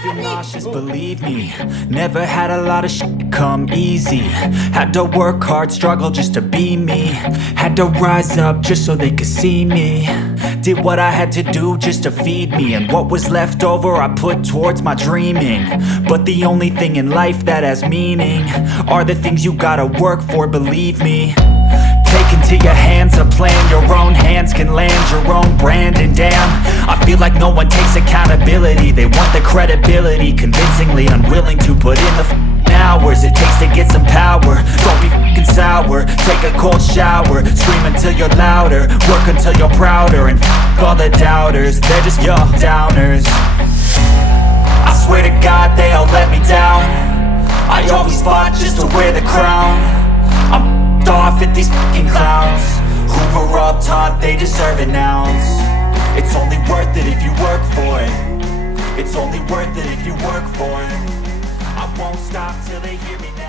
feel nauseous, believe me. Never had a lot of shit come easy. Had to work hard, struggle just to be me. Had to rise up just so they could see me. Did what I had to do just to feed me, and what was left over I put towards my dreaming. But the only thing in life that has meaning are the things you gotta work for, believe me. Take into your hands a plan, your own hands can land your own brand. And damn, I feel like no one takes accountability. They want the credibility, convincingly unwilling to put in the hours it takes to get some power. Don't be f***ing sour, take a cold shower. Scream until you're louder, work until you're prouder. And f*** all the doubters, they're just your downers. I swear to God they all let me down. I always fought just to wear the crown. I'm off at these fucking clowns who were all taught they deserve an ounce. It's only worth it if you work for it. It's only worth it if you work for it. I won't stop till they hear me.